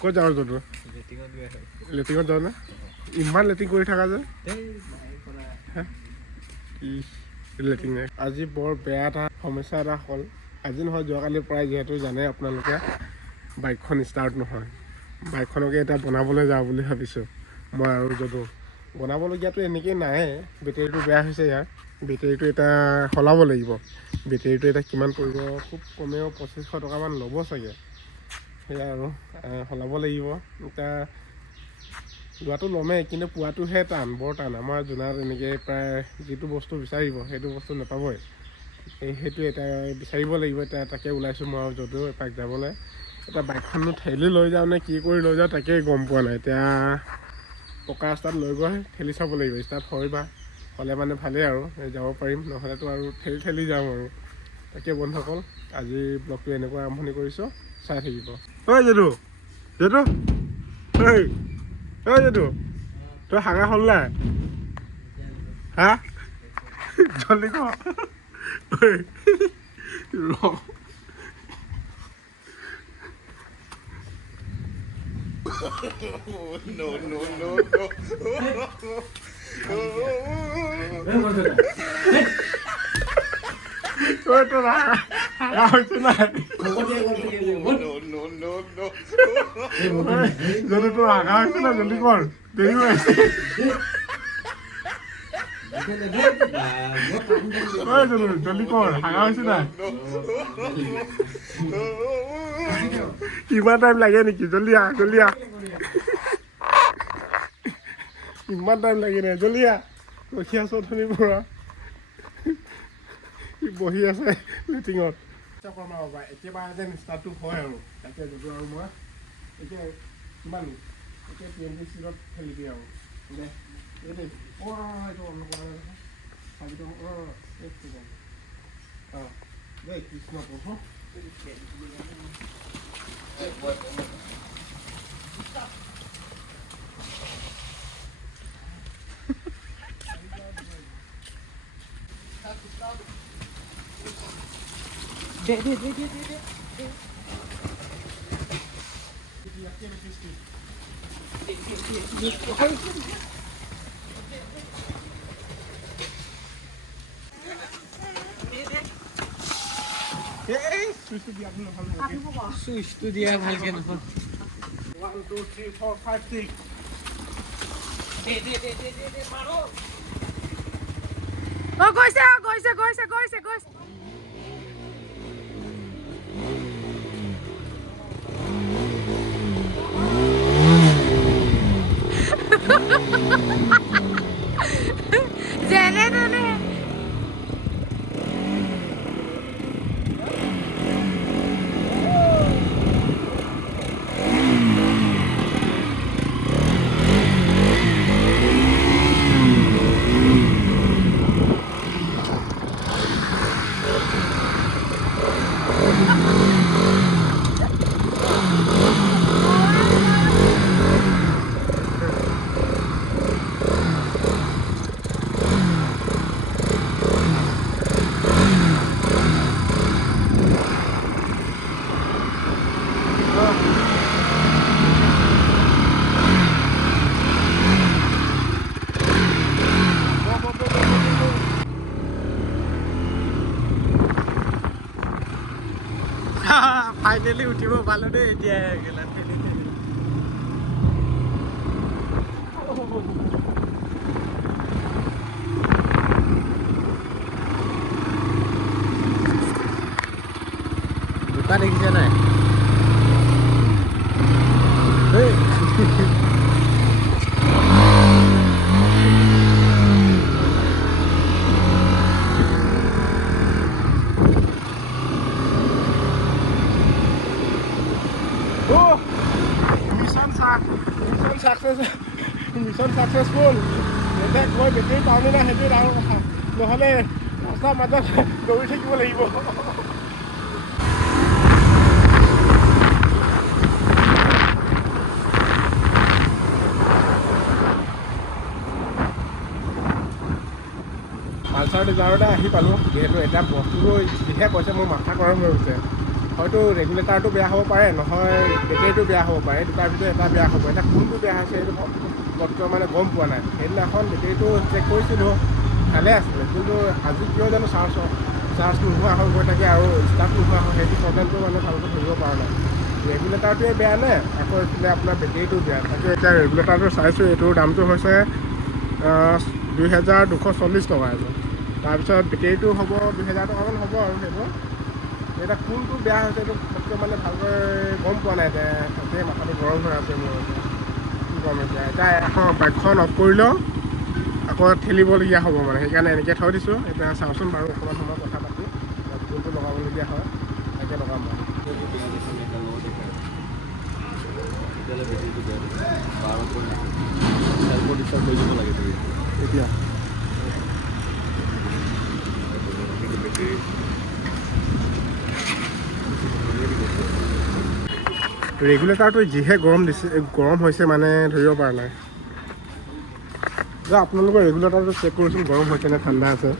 ক'ত যাওঁ য'তো লেটিঙত যাওঁ নে ইমান লেটিং কৰি থাকা যে লেটিং নাই আজি বৰ বেয়া এটা সমস্যা এটা হ'ল আজি নহয় যোৱাকালিৰ পৰাই যিহেতু জানে আপোনালোকে বাইকখন ষ্টাৰ্ট নহয় বাইকখনকে এতিয়া বনাবলৈ যাওঁ বুলি ভাবিছোঁ মই আৰু য'তো বনাবলগীয়াটো এনেকৈ নাই বেটেৰীটো বেয়া হৈছে ইয়াৰ বেটেৰীটো এতিয়া সলাব লাগিব বেটেৰীটো এতিয়া কিমান পৰিব খুব কমেও 2500 টকামান ল'ব চাগে সেয়াই আৰু সলাব লাগিব এতিয়া লোৱাটো ল'মেই কিন্তু পোৱাটোহে টান বৰ টান আমাৰ জোনাত এনেকৈ প্ৰায় যিটো বস্তু বিচাৰিব সেইটো বস্তু নাপাবই সেইটো এতিয়া বিচাৰিব লাগিব এতিয়া তাকে ওলাইছোঁ মই আৰু যদিও এপাক যাবলৈ এতিয়া বাইকখনো ঠেলি লৈ যাওঁ নে কি কৰি লৈ যাওঁ তাকেই গম পোৱা নাই এতিয়া পকা ৰাস্তাত লৈ গৈ ঠেলি চাব লাগিব ষ্টাৰ্ট হয় বা হ'লে মানে ভালেই আৰু যাব পাৰিম নহ'লেতো আৰু ঠেলি যাম আৰু তাকে বন্ধুসকল আজি ব্লগটো এনেকৈ আৰম্ভণি কৰিছোঁ চাই থাকিব ঐ যদু যদু ঐ যদু তই হাগা হ'ল নাই হা জলদি ক যদি তোৰ হাগা হৈছে না জলদি কৰ দেৰি হৈ আছে জলদি কৰ হাগা হৈছে না ইমান টাইম লাগে নেকি জলদি আহ ইমান টাইম লাগে নাই জলদি আহ ৰখি আছো অথনিৰ পৰা বহি আছে লেটিঙত ৰ'বা একেবাৰে যেন ষ্টাৰ্টটো হয় আৰু তাকে যদি আৰু মই এতিয়া কিমান এতিয়া 20 স্পীডত খেলিবি আৰু দে এইটো অন নকৰা ভাবিটো দেই কৃষ্ণ প্ৰভু সুইচটো দিয়া ভালকে নহয় 1 2 3 4 5 6 দে মাৰো গৈছে যেনে তেনে ফাইনেলি উঠিব পালো দেই এতিয়া গেলাত বোকা দেখিছে নাই মিছন ছাকচেছফুল এতিয়া গৈ বেটেৰী পাওঁনে নাই সেইটোৱে ডাঙৰ কথা নহ'লে ৰাস্তাৰ মাজত দৌৰি থাকিব লাগিব পালচাৰ ডিজাৰতে আহি পালোঁ যিহেতু এটা বস্তুটো যিহে কৈছে মোৰ মাথা গৰম হৈ গৈছে হয়তো ৰেগুলেটাৰটো বেয়া হ'ব পাৰে, নহয় বেটেৰীটো বেয়া হ'ব পাৰে, দুটাৰ ভিতৰত এটা বেয়া হ'ব। এতিয়া কোনটো বেয়া হৈছে সেইটো বৰ্তমান মানে গম পোৱা নাই। সেইদিনাখন বেটেৰীটো চেক কৰিছিলোঁ, ভালে আছিলে, কিন্তু আজি কিয় জানো চাৰ্জ নোহোৱা হৈ গৈ থাকে আৰু ষ্টাৰ্ট নোহোৱা হয়। সেইটো প্ৰব্লেমটো মানে ভালকৈ ধৰিব পৰা নাই। ৰেগুলেটাৰটোৱে বেয়া নে আকৌ এইফালে আপোনাৰ বেটেৰীটো বেয়া? তাকে এতিয়া ৰেগুলেটাৰটো চাইছোঁ, এইটোৰ দামটো হৈছে 2240 টকা এইটো। তাৰপিছত বেটেৰীটো হ'ব 2000 টকামান হ'ব আৰু সেইটো। এতিয়া কোনটো বেয়া হৈছে এইটো ফটকৈ মানে ভালকৈ গম পোৱা নাই। এতিয়া তাকেই মাথাটো গৰম হৈ আছে মোৰ। কি ক'ম এতিয়া আকৌ বাইকখন অফ কৰিলেও আকৌ ঠেলিবলগীয়া হ'ব মানে, সেইকাৰণে এনেকৈ থৈ দিছোঁ। এতিয়া চাওঁচোন বাৰু অকণমান সময় কথা পাতি কোনটো লগাবলগীয়া হয় তাকে লগাম বাৰু। এতিয়া ৰেগুলেটাৰটো যিহে গৰম হৈছে মানে ধৰিব পৰা নাই। যে আপোনালোকৰ ৰেগুলেটাৰটো চেক কৰিছোঁ, গৰম হৈছে নে ঠাণ্ডা আছে।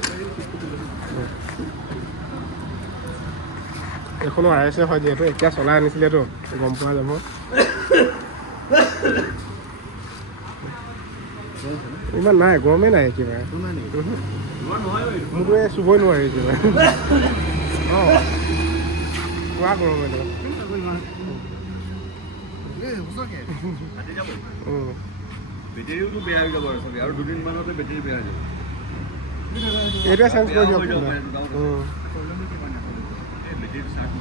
এইখনো RS হয় যিহেতু, এতিয়া চলাই আনিছিলেতো গম পোৱা যাব। ইমান নাই, গৰমেই নাই একেবাৰে। মোৰতো এই চুবই নোৱাৰি একেবাৰে। অঁ পুৰা গৰম এইটো। বেটেৰীওটো বেয়া হৈ যাব আৰু 2 দিনমানতে বেটেৰী বেয়া হৈ যাব। এইটোৱে চেঞ্জ কৰি দিয়ক। বেটেৰীটো চাৰ্জ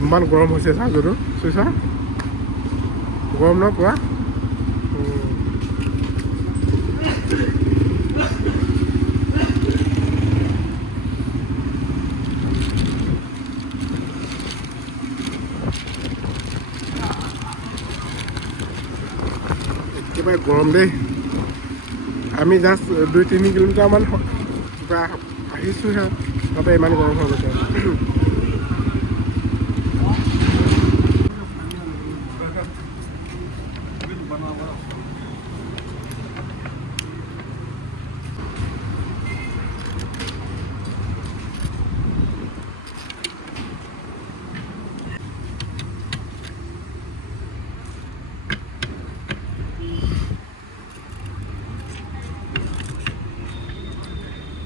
ইমান গৰম হৈছে চাৰ্জাৰটো, চুইছা গৰম ন পুৰা। একেবাৰে গৰম দেই। আমি জাষ্ট 2-3 কিলোমিটাৰমান কিবা আহিছোঁহে, তাতে ইমান গৰম হৈ গৈছে।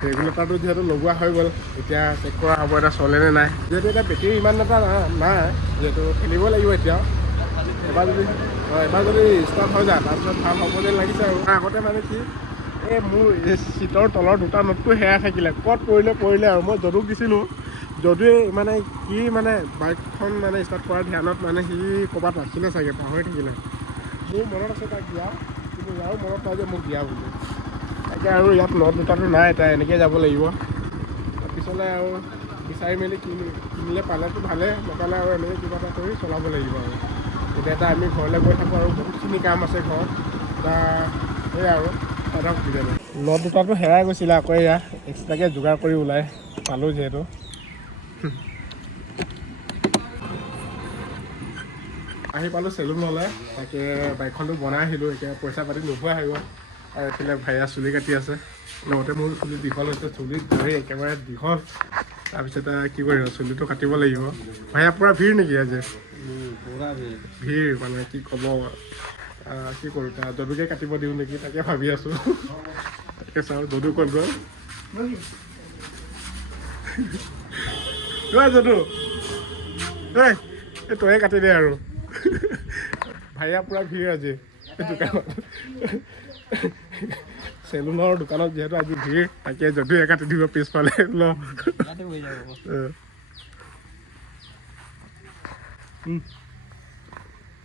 ৰেগুলেটাৰটো যিহেতু লগোৱা হৈ গ'ল, এতিয়া চেক কৰা হ'ব এটা চলেনে নাই। যিহেতু এতিয়া বেটেৰী ইমান এটা নাই, যিহেতু খেলিব লাগিব এতিয়া। এবাৰ যদি ষ্টাৰ্ট হৈ যায় তাৰপিছত ভাল হ'ব যেন লাগিছে আৰু। আগতে মানে কি এই মোৰ এই চিটৰ তলৰ দুটা নটটো হেৰাই থাকিলে, ক'ত পৰিলে আৰু মই যদুক দিছিলোঁ। যদুৱে মানে কি মানে বাইকখন মানে ষ্টাৰ্ট কৰাৰ ধ্যানত মানে সি ক'ৰবাত ৰাখিলে চাগে, পাহৰি থাকিলে। মোৰ মনত আছে তাক দিয়া, কিন্তু ইয়াৰো মনত নাই যে মোক দিয়া বুলি। তাকে আৰু ইয়াত নট দুটাটো নাই, এতিয়া এনেকৈ যাব লাগিব। পিছলৈ আৰু বিচাৰি মেলি কিনিলে পালেতো ভালে, নাপালে আৰু এনেকৈ কিবা এটা কৰি চলাব লাগিব আৰু। এতিয়া এটা আমি ঘৰলৈ গৈ থাকোঁ আৰু বহুতখিনি কাম আছে ঘৰত। এতিয়া সেয়াই আৰু চাই কিজানি নট দুটাটো হেৰাই গৈছিলে, আকৌ এয়া এক্সট্ৰাকৈ যোগাৰ কৰি ওলাই পালোঁ যিহেতু। আহি পালোঁ চেলুনলৈ, তাকে বাইকখনটো বনাই আহিলোঁ। এতিয়া পইচা পাতি নোপোৱা হৈ গ'ল। আৰু এইফালে ভাইয়া চুলি কাটি আছে, লগতে মোৰ চুলি দীঘল হৈছে, চুলি ধৰি একেবাৰে দীঘল। তাৰপিছতে কি কৰিম, চুলিটো কাটিব লাগিব। ভাইয়া পূৰা ভিৰ নেকি আজি? ভিৰ মানে কি ক'ব। কি কৰোঁ এতিয়া, যদুকে কাটিব দিওঁ নেকি তাকে ভাবি আছোঁ। তাকে চাওঁ যদু ক'ত গ'ল। যদু এই তয়ে কাটি দে আৰু। ভাইয়া পূৰা ভিৰ আজি দোকানত। চেলুনৰ দোকানত যিহেতু আজি ভিৰ, তাকে যদুৱে কাটি দিব পিছফালে ন।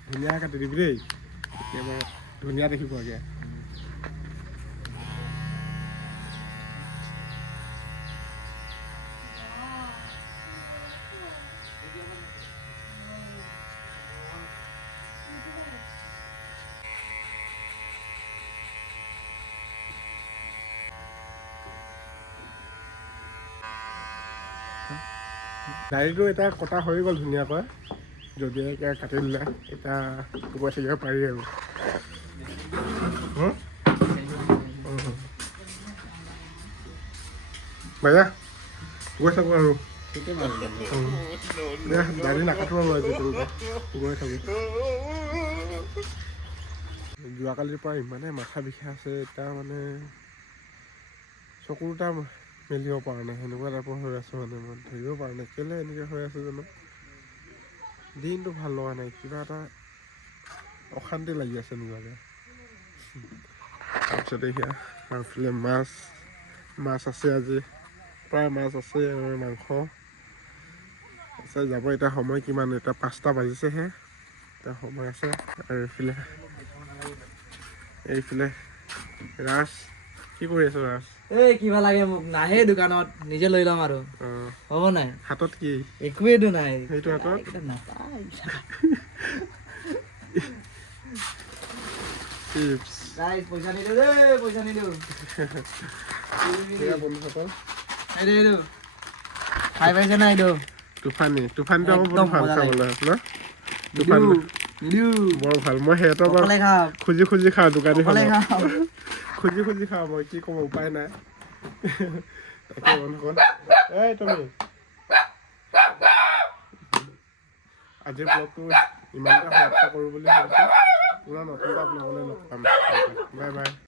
ধুনীয়া কাটি দিবি দেই, একেবাৰে ধুনীয়া দেখিব আগে। দাড়িটো এটা কটা হৈ গ'ল ধুনীয়াকৈ। যদি এতিয়া কাটি দিলে এতিয়া গৈ থাকিব পাৰি আৰু ভাইয়া গৈ থাকোঁ আৰু দাড়ি নাকাটো আৰু আজি গৈ থাকোঁ যোৱাকালিৰ পৰা ইমানে মাথা বিষাই আছে এতিয়া মানে চকুৰ এটা মেলিব পৰা নাই সেনেকুৱা টাইপৰ হৈ আছোঁ মানে মই ধৰিব পৰা নাই কেলৈ এনেকৈ হৈ আছে জানো দিনটো ভাল লগা নাই কিবা এটা অশান্তি লাগি আছে নিজকে তাৰপিছতে সেয়া তাৰপিছতে মাছ আছে আজি প্ৰায় মাছ আছে আৰু মাংস আছে যাব এতিয়া সময় কিমান এতিয়া 5টা বাজিছেহে এতিয়া সময় আছে আৰু এইফালে ৰাজ কি কৰি আছো ৰাজ এই কিবা লাগে মোক নাহে দোকানত নিজে লৈ ল'ম আৰু হ'ব নাই হাতত কি একোৱেতো নাই সেইটো হাতত নাপায় চিপছ পইচা নিদিওঁ দেই পইচা নিদিওঁ বন্ধুসকল এইটো খাই পাইছে নাই এইটো তুফানীটো আকৌ বৰ একদম ভাল মজা খাবলৈ লাগে। ন তুফান নিদিওঁ বৰ ভাল মই সিহঁতৰ পৰা অকলে খাম খুজি খাওঁ দোকানী অকলে খাম খুজি খাওঁ মই কি ক'ব উপায় নাই তাকে বন্ধুসকল এই তুমি আজিৰ ব্লগটো ইমানটা সমাপ্ত কৰোঁ বুলি ভাবিছোঁ পুৰা নতুন এটা ব্লগলৈ লগ পাম বাই বাই